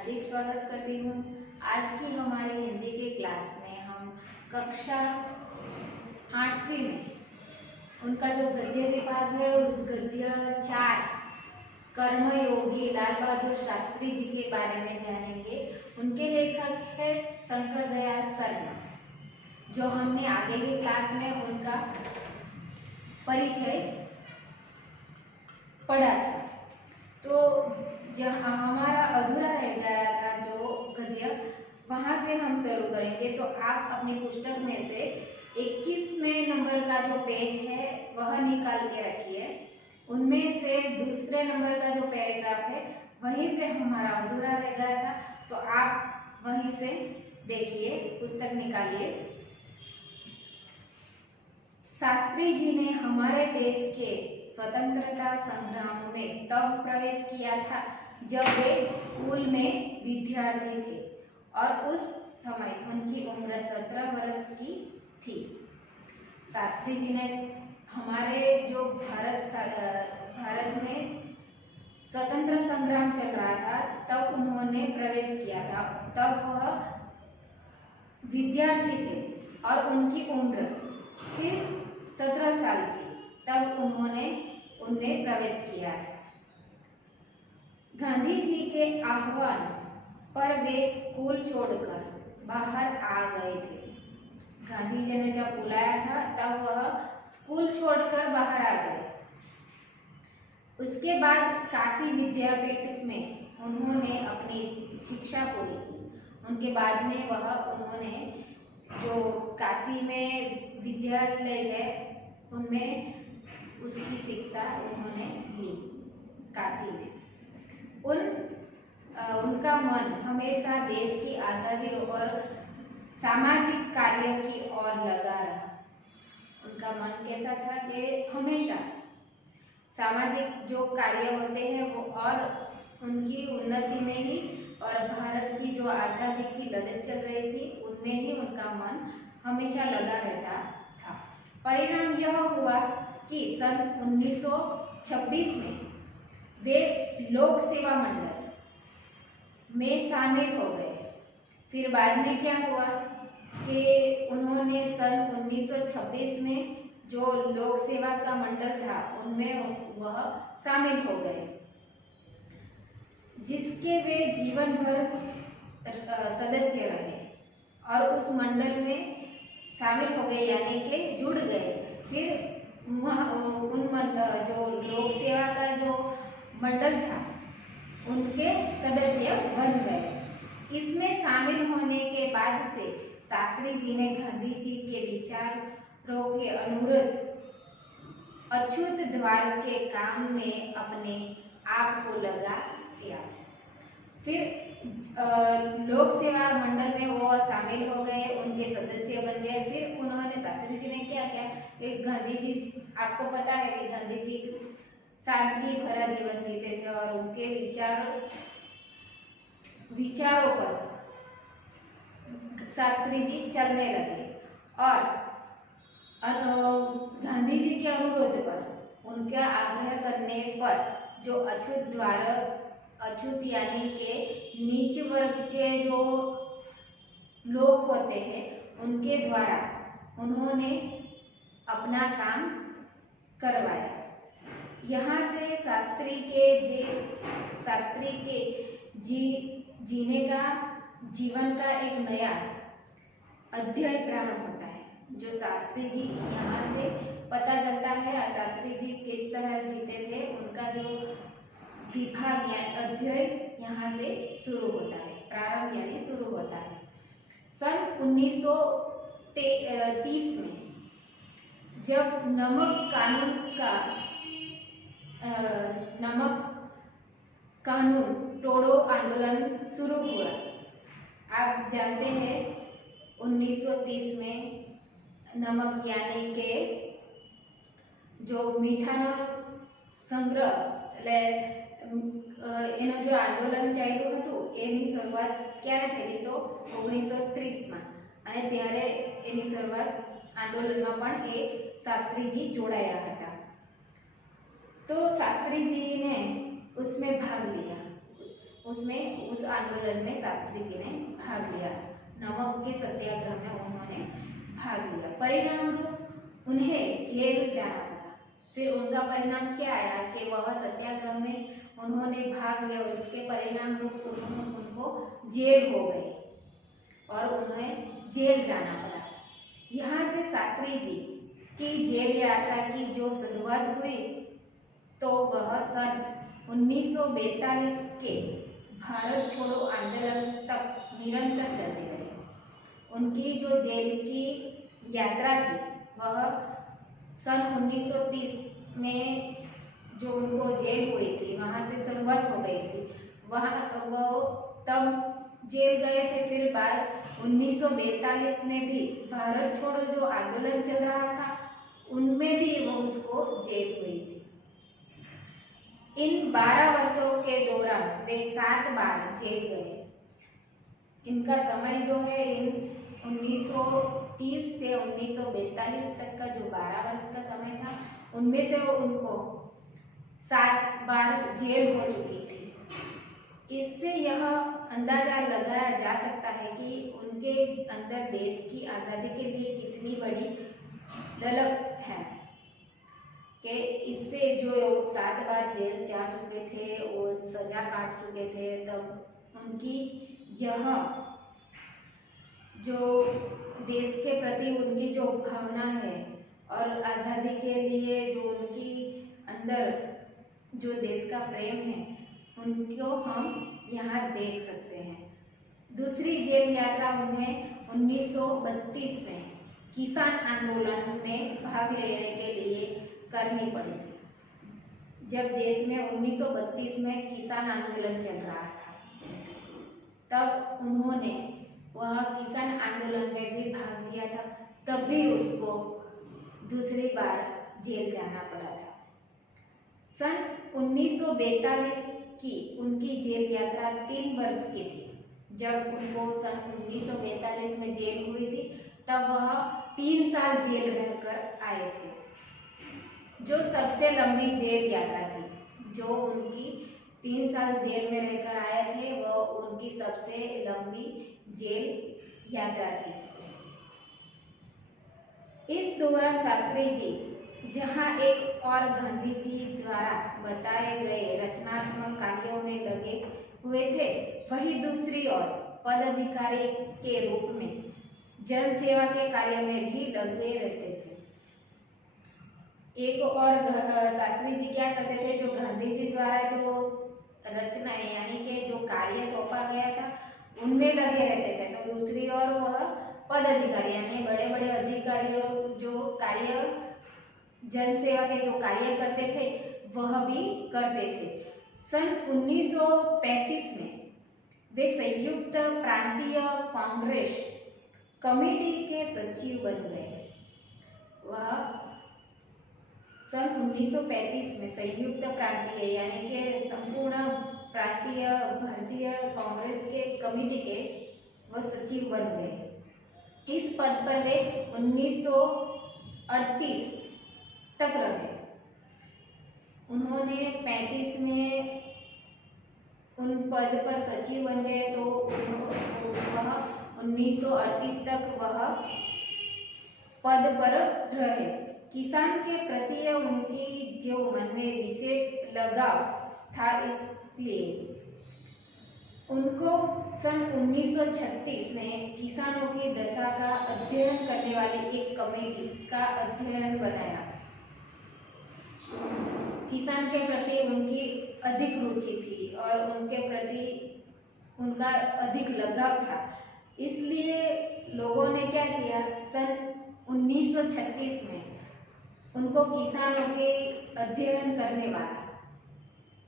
हार्दिक स्वागत करती हूँ। आज की हमारे हिंदी के क्लास में हम कक्षा 8वीं में उनका जो गद्य विभाग है गद्य 4 कर्मयोगी लाल बहादुर शास्त्री जी के बारे में जानेंगे। उनके लेखक है शंकर दयाल शर्मा, जो हमने आगे की क्लास में उनका परिचय पढ़ा था। तो हमारा अधूरा रह गया था जो गद्य, वहां से हम शुरू करेंगे। तो आप अपनी पुस्तक में से 21वें नंबर का जो पेज है वह निकाल के रखिए। उनमें से दूसरे नंबर का जो पैराग्राफ है वहीं से हमारा अधूरा रह गया था। तो आप वहीं से देखिए, पुस्तक निकालिए। शास्त्री जी ने हमारे देश के स्वतंत्रता संग्राम में तब प्रवेश किया था जब वे स्कूल में विद्यार्थी थे और उस समय उनकी उम्र 17 वर्ष की थी। शास्त्री जी ने हमारे जो भारत में स्वतंत्र संग्राम चल रहा था तब उन्होंने प्रवेश किया था। तब वह विद्यार्थी थे और उनकी उम्र सिर्फ 17 साल थी। तब उन्होंने उनमें प्रवेश किया था। गांधी जी के आह्वान पर वे स्कूल छोड़कर बाहर आ गए थे। गांधी जी ने जब बुलाया था तब वह स्कूल छोड़कर बाहर आ गए। उसके बाद काशी विद्यापीठ में उन्होंने अपनी शिक्षा पूरी की। उनके बाद में उन्होंने जो काशी में विद्यालय है उनमें उसकी शिक्षा उन्होंने ली काशी में। उनका मन हमेशा देश की आज़ादी और सामाजिक कार्य की ओर लगा रहा। उनका मन कैसा था कि हमेशा सामाजिक जो कार्य होते हैं वो और उनकी उन्नति में ही और भारत की जो आज़ादी की लड़ाई चल रही थी उनमें ही उनका मन हमेशा लगा रहता था। परिणाम यह हुआ कि सन 1926 में वे लोक सेवा मंडल में शामिल हो गए। फिर बाद में क्या हुआ कि उन्होंने सन 1926 में जो लोक सेवा का मंडल था उनमें वह शामिल हो गए, जिसके वे जीवन भर सदस्य रहे और उस मंडल में शामिल हो गए, यानी कि जुड़ गए। फिर जो लोक सेवा का जो मंडल था उनके सदस्य बन गए। इसमें शामिल होने के बाद से शास्त्री जी ने गांधी जी के विचारों के अनुरूप अछूत द्वार के काम में अपने आप को लगा किया। फिर लोक सेवा मंडल में वो शामिल हो गए, उनके सदस्य बन गए। फिर उन्होंने शास्त्री जी ने क्या किया कि गांधी जी, आपको पता है कि गांधी जी सादगी भरा जीवन जीते थे और उनके विचारों पर शास्त्री जी चलने लगे और गांधी जी के अनुरोध पर, उनका आग्रह करने पर जो अछूत यानी के नीच वर्ग के जो लोग होते हैं उनके द्वारा उन्होंने अपना काम करवाया। यहाँ से शास्त्री के जीवन का एक नया अध्याय प्रारंभ होता है। जो शास्त्री जी यहाँ से पता चलता है शास्त्री जी किस तरह जीते थे, उनका जो विभाग या अध्याय यहाँ से शुरू होता है, प्रारंभ यानी शुरू होता है। सन 1930 में जब नमक कानून तोड़ो आंदोलन शुरू हुआ। आप जानते हैं 1930 में नमक यानी के जो मीठानो संग्रह એનો जो आंदोलन ચાલ્યું હતું એની શરૂઆત ક્યારે થયેલી તો 1930 માં, અને ત્યારે એની શરૂઆત આંદોલનમાં પણ એ શાસ્ત્રીજી જોડાયા હતા। तो शास्त्री जी ने उसमें भाग लिया उसमें उस आंदोलन में शास्त्री जी ने भाग लिया। नमक के सत्याग्रह में उन्होंने भाग लिया। परिणाम उन्हें जेल जाना पड़ा। फिर उनका परिणाम क्या आया कि वह सत्याग्रह में उन्होंने भाग लिया, उसके परिणाम रूप उनको जेल हो गई और उन्हें जेल जाना पड़ा। यहाँ से शास्त्री जी की जेल यात्रा की जो शुरुआत हुई तो वह सन 1942 के भारत छोड़ो आंदोलन तक निरंतर चलती रही। उनकी जो जेल की यात्रा थी वह सन 1930 में जो उनको जेल हुई थी वहाँ से शुरुआत हो गई थी। वहाँ वो तब जेल गए थे। फिर बाद 1942 में भी भारत छोड़ो जो आंदोलन चल रहा था उनमें भी वो उसको जेल हुई थी। इन 12 वर्षों के दौरान वे 7 बार जेल गए। इनका समय जो है इन 1930 से 1942 तक का जो 12 वर्ष का समय था उनमें से वो उनको 7 बार जेल हो चुकी थी। इससे यह अंदाजा लगाया जा सकता है कि उनके अंदर देश की आज़ादी के लिए कितनी बड़ी ललक है कि इससे जो 7 बार जेल जा चुके थे, वो सजा काट चुके थे, तब उनकी यह जो देश के प्रति उनकी जो भावना है और आज़ादी के लिए जो उनकी अंदर जो देश का प्रेम है उनको हम यहाँ देख सकते हैं। दूसरी जेल यात्रा उन्हें 1932 में किसान आंदोलन में भाग लेने के लिए करनी पड़ी थी। जब देश में 1932 में किसान आंदोलन चल रहा था तब उन्होंने वह किसान आंदोलन में भी भाग लिया था, तब भी उसको दूसरी बार जेल जाना पड़ा था। सन 1942 की उनकी जेल यात्रा 3 वर्ष की थी। जब उनको सन 1942 में जेल हुई थी तब वह 3 साल जेल रहकर आए थे, जो सबसे लंबी जेल यात्रा थी। जो उनकी 3 साल जेल में रहकर आए थे वह उनकी सबसे लंबी जेल यात्रा थी। इस दौरान शास्त्री जी जहां एक और गांधी जी द्वारा बताए गए रचनात्मक कार्यों में लगे हुए थे, वहीं दूसरी ओर पदाधिकारी के रूप में जन सेवा के कार्य में भी लगे रहते थे। एक और शास्त्री जी क्या करते थे, जो गांधी जी द्वारा जो रचना यानी कि जो कार्य सौंपा गया था उनमें लगे रहते थे, तो दूसरी ओर वह पद अधिकारी यानी बड़े बड़े अधिकारियों जो कार्य जन सेवा के जो कार्य करते थे वह भी करते थे। सन 1935 में वे संयुक्त प्रांतीय कांग्रेस कमेटी के सचिव बन गए। वह सन 1935 में संयुक्त प्रांतीय यानी कि संपूर्ण प्रांतीय भारतीय कांग्रेस के कमेटी के वह सचिव बन गए। इस पद पर वे 1938 तक रहे। उन्होंने 35 में उन पद पर सचिव बन गए तो वह 1938 तक वह पद पर रहे। किसान के प्रति उनकी जो मन में विशेष लगाव था, इसलिए उनको सन 1936 में किसानों की दशा का अध्ययन करने वाली एक कमेटी का अध्ययन बनाया। किसान के प्रति उनकी अधिक रुचि थी और उनके प्रति उनका अधिक लगाव था, इसलिए लोगों ने क्या किया, सन 1936 में उनको किसानों के अध्ययन करने वाला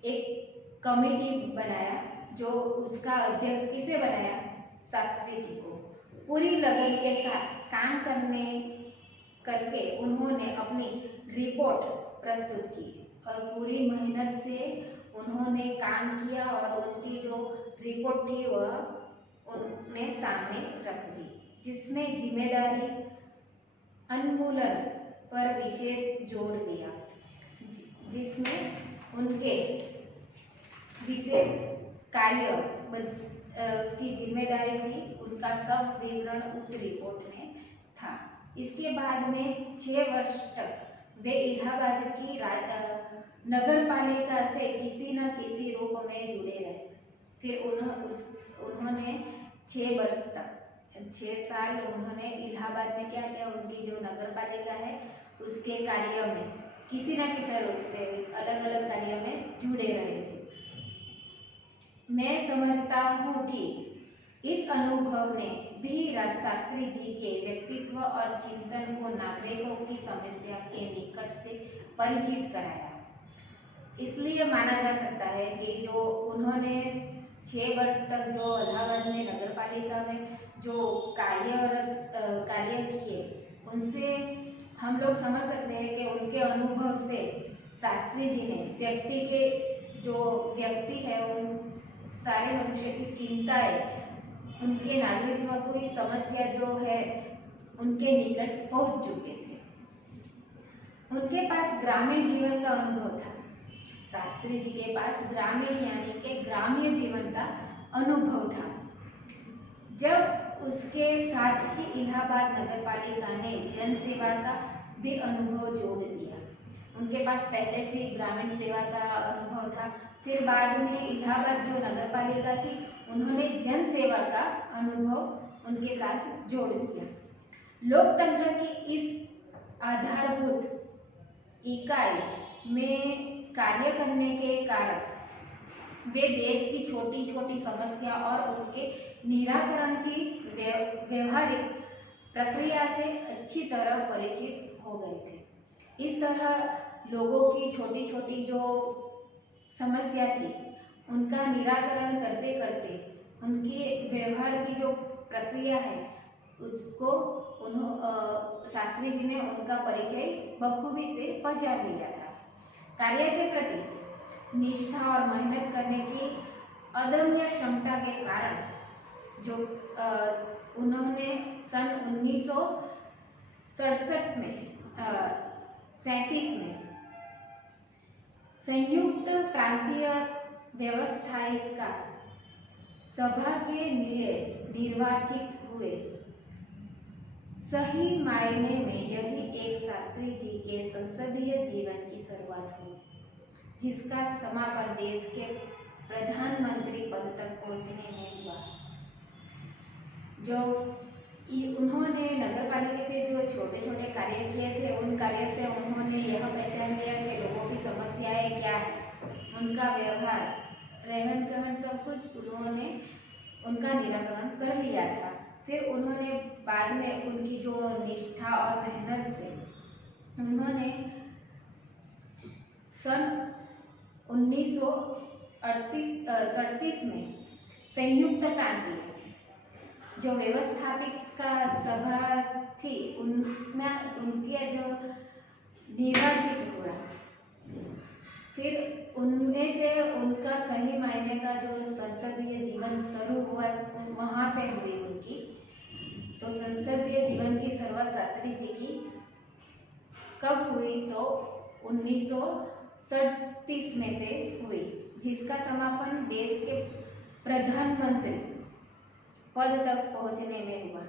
एक कमेटी बनाया, जो उसका अध्यक्ष किसे बनाया, शास्त्री जी को। पूरी लगन के साथ काम करके उन्होंने अपनी रिपोर्ट प्रस्तुत की और पूरी मेहनत से उन्होंने काम किया और उनकी जो रिपोर्ट थी वह उन्होंने सामने रख दी, जिसमें जिम्मेदारी उन्मूलन पर विशेष जोर दिया, जिसमें उनके विशेष कार्य उसकी जिम्मेदारी थी, उनका सब विवरण उस रिपोर्ट में था। इसके बाद में 6 वर्ष तक वे इलाहाबाद की नगर पालिका से किसी न किसी रूप में जुड़े रहे। फिर उन्होंने 6 वर्ष तक 6 साल उन्होंने इलाहाबाद में क्या किया, उनकी जो नगर पालिका है उसके कार्य में किसी न किसी रूप से अलग अलग कार्य में जुड़े रहे थे। मैं समझता हूँ कि इस अनुभव ने भी शास्त्री जी के व्यक्तित्व और चिंतन को नागरिकों की समस्या के निकट से परिचित कराया। इसलिए माना जा सकता है कि जो उन्होंने 6 वर्ष तक जो इलाहाबाद में नगर पालिका में जो कार्य किए, उनसे हम लोग समझ सकते हैं कि उनके अनुभव से शास्त्री जी ने व्यक्ति है उन सारे मनुष्य की चिंताएं, उनके नागरिकत्व की समस्या जो है उनके निकट पहुंच चुके थे। उनके पास ग्रामीण जीवन का अनुभव था। शास्त्री जी के पास ग्रामीण यानी कि ग्रामीण जीवन का अनुभव था। जब उसके साथ ही इलाहाबाद नगर पालिका ने जन सेवा का भी अनुभव जोड़ दिया। उनके पास पहले से ग्रामीण सेवा का अनुभव था, फिर बाद में इलाहाबाद जो नगर पालिका थी उन्होंने जन सेवा का अनुभव उनके साथ जोड़ दिया। लोकतंत्र की इस आधारभूत इकाई में कार्य करने के कारण वे देश की छोटी छोटी समस्या और उनके निराकरण की व्यवहारिक प्रक्रिया से अच्छी तरह परिचित हो गए थे। इस तरह लोगों की छोटी छोटी जो समस्या थी उनका निराकरण करते करते उनके व्यवहार की जो प्रक्रिया है उसको शास्त्री जी ने उनका परिचय बखूबी से पहचान लिया था। कार्य के प्रति निष्ठा और मेहनत करने की अदम्य क्षमता के कारण जो उन्होंने सन 1967 में 37 में संयुक्त प्रांतीय व्यवस्थायिका सभा के लिए निर्वाचित हुए। सही मायने में यही एक शास्त्री जी के संसदीय जीवन की शुरुआत हुई, जिसका समापन देश के प्रधानमंत्री पद तक पहुंचने में हुआ। जो उन्होंने नगर पालिका के जो छोटे छोटे कार्य किए थे, उन कार्य से उन्होंने यह पहचान लिया कि लोगों की समस्याएं क्या है, उनका व्यवहार, रहन सहन सब कुछ उन्होंने उनका निराकरण कर लिया था। फिर उन्होंने बाद में उनकी जो निष्ठा और मेहनत से उन्होंने सन 1938 में संयुक्त प्रांतीय जो व्यवस्थापिका सभा थी उनमें उनके जो निर्वाचित हुआ। फिर उनमें से उनका सही मायने का जो संसदीय जीवन शुरू हुआ वहाँ से हुई उनकी। तो संसदीय जीवन की शुरुआत शास्त्री जी की कब हुई, तो 1937 में से हुई, जिसका समापन देश के प्रधानमंत्री पद तक पहुंचने में हुआ।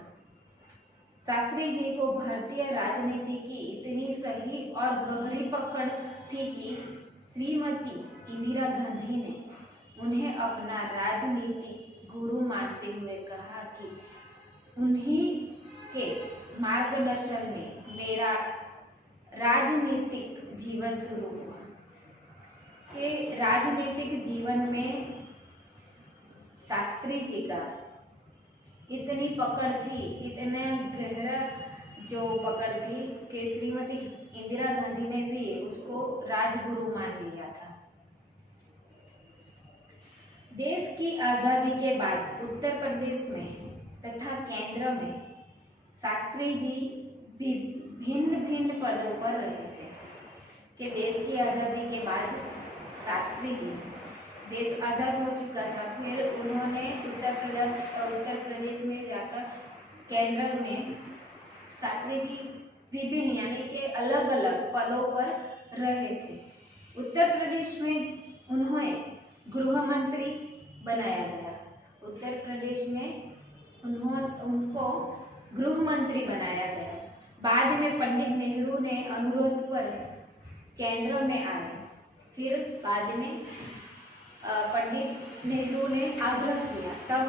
शास्त्री जी को भारतीय राजनीति की इतनी सही और गहरी पकड़ थी कि श्रीमती इंदिरा गांधी ने उन्हें अपना राजनीतिक गुरु मानते हुए कहा कि उन्हीं के मार्गदर्शन में मेरा राजनीतिक जीवन शुरू हुआ। कि राजनीतिक जीवन में शास्त्री जी का इतनी पकड़ थी, इतना गहरा जो पकड़ थी कि श्रीमती इंदिरा गांधी ने भी उसको राजगुरु मान लिया था। देश की आजादी के बाद उत्तर प्रदेश में तथा केंद्र में शास्त्री जी भी भिन्न भिन्न पदों पर रहे थे। कि देश की आजादी के बाद शास्त्री जी, देश आजाद हो चुका था, फिर उन्होंने उत्तर प्रदेश में जाकर केंद्र में शास्त्री जी विभिन्न यानी कि अलग अलग पदों पर रहे थे। उत्तर प्रदेश में उन्होंने गृह मंत्री, बनाया गया। उत्तर प्रदेश में उनको गृह मंत्री बनाया गया। बाद में पंडित नेहरू ने अनुरोध पर केंद्र में आए। फिर बाद में पंडित नेहरू ने आग्रह किया, तब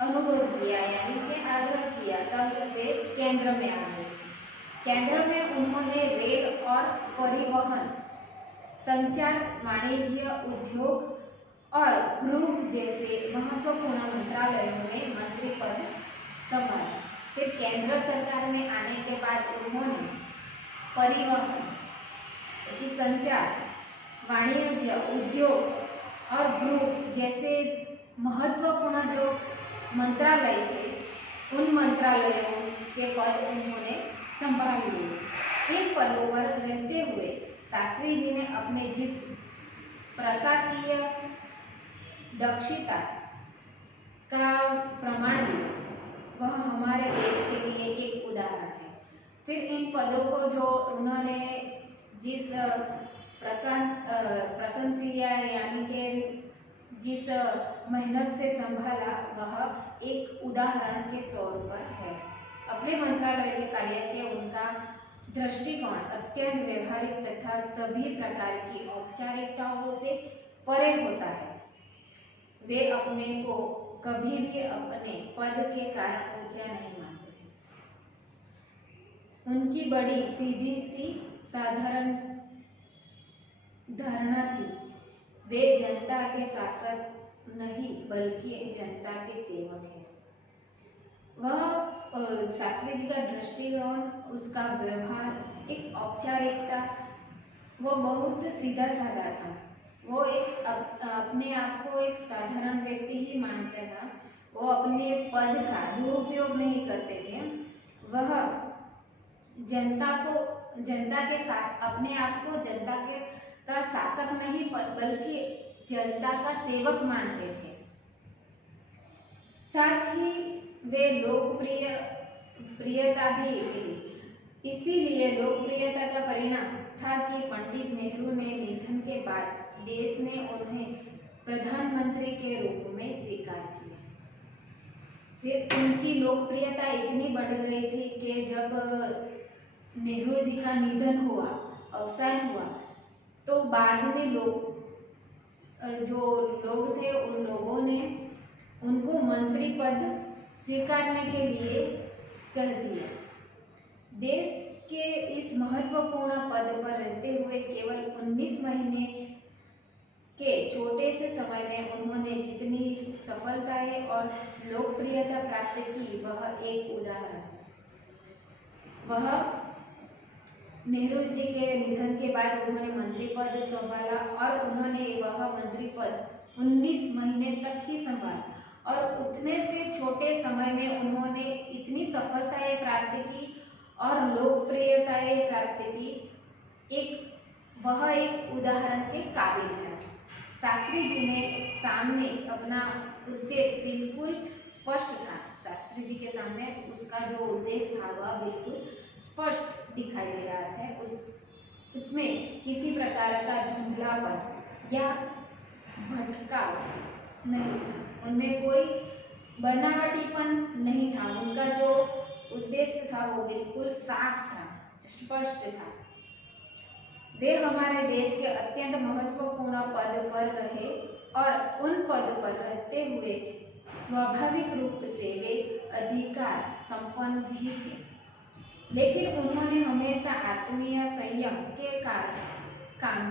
अनुरोध किया यानी कि आग्रह किया, तब वे केंद्र में आ गए। केंद्र में उन्होंने रेल और परिवहन, संचार, वाणिज्य, उद्योग और गृह जैसे महत्वपूर्ण मंत्रालयों में मंत्री पद संभाला। फिर केंद्र सरकार में आने के बाद उन्होंने परिवहन, संचार, वाणिज्य, उद्योग और गृह जैसे महत्वपूर्ण जो मंत्रालय थे, उन मंत्रालयों के पद उन्होंने संभाल लिए। इन पदों पर रहते हुए शास्त्री जी ने अपने जिस प्रशासकीय दक्षता का प्रमाण दिया, वह हमारे देश के लिए एक उदाहरण है। फिर इन पदों को जो उन्होंने जिस प्रशंसीय यानी कि जिस मेहनत से संभाला, वह एक उदाहरण के तौर पर है। अपने मंत्रालय के कार्य के उनका दृष्टिकोण अत्यंत व्यवहारिक तथा सभी प्रकार की औपचारिकताओं से परे होता है। वे अपने को कभी भी अपने पद के कारण ऊंचा नहीं मानते थे। उनकी बड़ी सीधी सी साधारण धारणा थी, वे जनता के शासक नहीं बल्कि जनता के सेवक हैं। वह शास्त्री जी का दृष्टिकोण, उसका व्यवहार, एक औपचारिकता, वो बहुत सीधा साधा था। वो एक अपने आप को एक साधारण व्यक्ति ही मानता था। वो अपने पद का दुरुपयोग नहीं करते थे। वह अपने आप को जनता का शासक नहीं बल्कि जनता का सेवक मानते थे। साथ ही वे लोकप्रियता भी मिली। इसीलिए लोकप्रियता का परिणाम था कि पंडित नेहरू ने निधन के बाद देश ने उन्हें प्रधानमंत्री के रूप में स्वीकार किया। फिर उनकी लोकप्रियता इतनी बढ़ गई थी कि जब नेहरू जी का निधन हुआ, अवसान हुआ, तो बाद में जो लोग थे, उन लोगों ने उनको मंत्री पद स्वीकारने के लिए कह दिया। देश के इस महत्वपूर्ण पद पर रहते हुए केवल 19 महीने के छोटे से समय में उन्होंने जितनी सफलताएं और लोकप्रियता प्राप्त की, वह एक उदाहरण है। वह नेहरू जी के निधन के बाद उन्होंने मंत्री पद संभाला और उन्होंने वह मंत्री पद 19 महीने तक ही संभाला और उतने से छोटे समय में उन्होंने इतनी सफलताएं प्राप्त की और लोकप्रियताएं प्राप्त की। वह एक उदाहरण के काबिल है। शास्त्री जी ने सामने अपना उद्देश्य बिल्कुल स्पष्ट था। शास्त्री जी के सामने उसका जो उद्देश्य था वह बिल्कुल स्पष्ट दिखाई दे रहा था। उसमें किसी प्रकार का धुंधलापन या भटकाव नहीं था, उनमें कोई बनावटीपन नहीं था। उनका जो उद्देश्य था वो बिल्कुल साफ था, स्पष्ट था। वे हमारे देश के अत्यंत महत्वपूर्ण पद पर रहे और उन पद पर रहते हुए स्वाभाविक रूप से वे अधिकार संपन्न भी थे, लेकिन उन्होंने हमेशा आत्मीय संयम के काम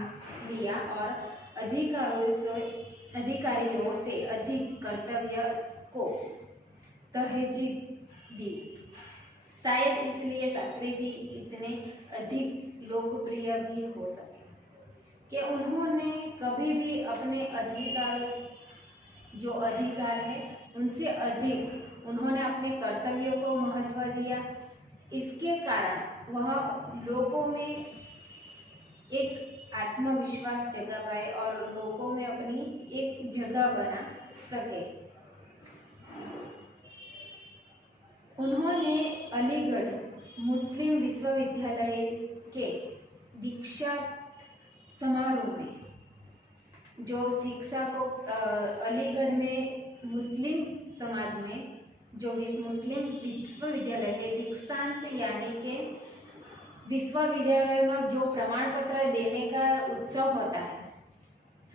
लिया और अधिकारियों से अधिक कर्तव्य को तरजीह दी। शायद इसलिए शास्त्री जी इतने अधिक लोकप्रिय भी हो सके कि उन्होंने कभी भी अपने जो अधिकार है उनसे अधिक उन्होंने अपने कर्तव्यों को महत्व दिया। इसके कारण वह लोगों में एक आत्मविश्वास जगा पाए और लोगों में अपनी एक जगह बना सके। उन्होंने अलीगढ़ मुस्लिम विश्वविद्यालय के दीक्षा समारोह में जो शिक्षा को अलीगढ़ में मुस्लिम समाज में जो मुस्लिम विश्वविद्यालय है, दीक्षांत यानी कि विश्वविद्यालय में जो प्रमाण पत्र देने का उत्सव होता है,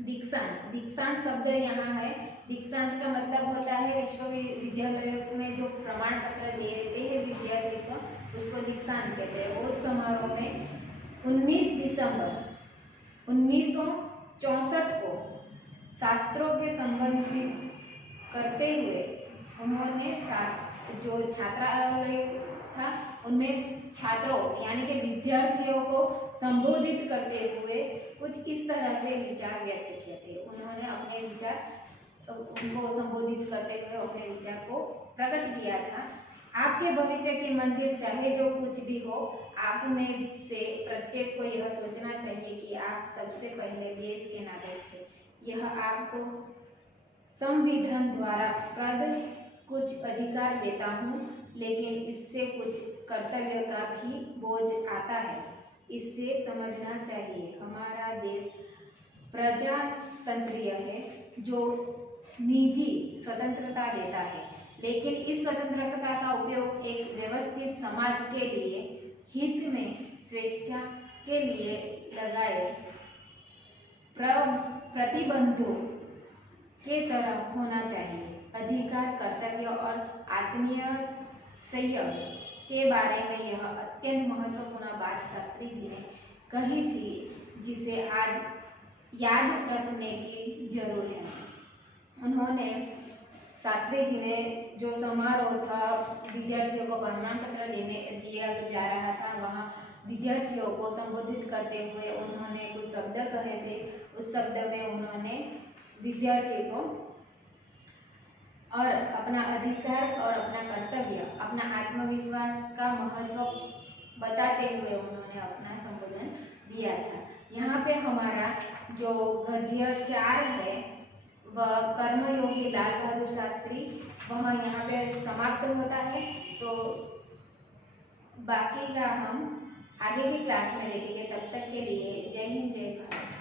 दीक्षांत, दीक्षांत शब्द यहाँ है। दीक्षांत का मतलब होता है विश्वविद्यालय में जो प्रमाण पत्र देते हैं विद्यार्थी को, उसको दीक्षांत कहते हैं। उस समारोह में 19 दिसंबर 1964 को शास्त्रों के संबंधित करते हुए उन्होंने जो छात्रालय था उनमें छात्रों यानी कि विद्यार्थियों को संबोधित करते हुए कुछ इस तरह से विचार व्यक्त किए थे। उन्होंने अपने विचार उनको संबोधित करते हुए अपने विचार को प्रकट किया था। आपके भविष्य की मंजिल चाहे जो कुछ भी हो, आप में से प्रत्येक को यह सोचना चाहिए कि आप सबसे पहले देश के नागरिक हैं। यह आपको संविधान द्वारा प्रदत्त कुछ अधिकार देता हूँ, लेकिन इससे कुछ कर्तव्य का भी बोझ आता है। इससे समझना चाहिए हमारा देश प्रजातंत्रीय है जो निजी स्वतंत्रता देता है, लेकिन इस स्वतंत्रता का उपयोग एक व्यवस्थित समाज के लिए हित में स्वेच्छा के लिए लगाए प्रतिबंधों के तरह होना चाहिए। अधिकार, कर्तव्य और आत्मीय संयम के बारे में यह अत्यंत महत्वपूर्ण बात शास्त्री जी ने कही थी, जिसे आज याद रखने की जरूर है। उन्होंने शास्त्री जी ने जो समारोह था विद्यार्थियों को प्रमाण पत्र दिया जा रहा था, वहाँ विद्यार्थियों को संबोधित करते हुए उन्होंने कुछ शब्द कहे थे। उस शब्द में उन्होंने विद्यार्थी को और अपना अधिकार और अपना कर्तव्य, अपना आत्मविश्वास का महत्व बताते हुए उन्होंने अपना संबोधन दिया था। यहाँ पे हमारा जो गद्य 4 है वह कर्मयोगी लाल बहादुर शास्त्री, वह यहाँ पे समाप्त होता है। तो बाकी का हम आगे की क्लास में देखेंगे। तब तक के लिए जय हिंद, जय भारत।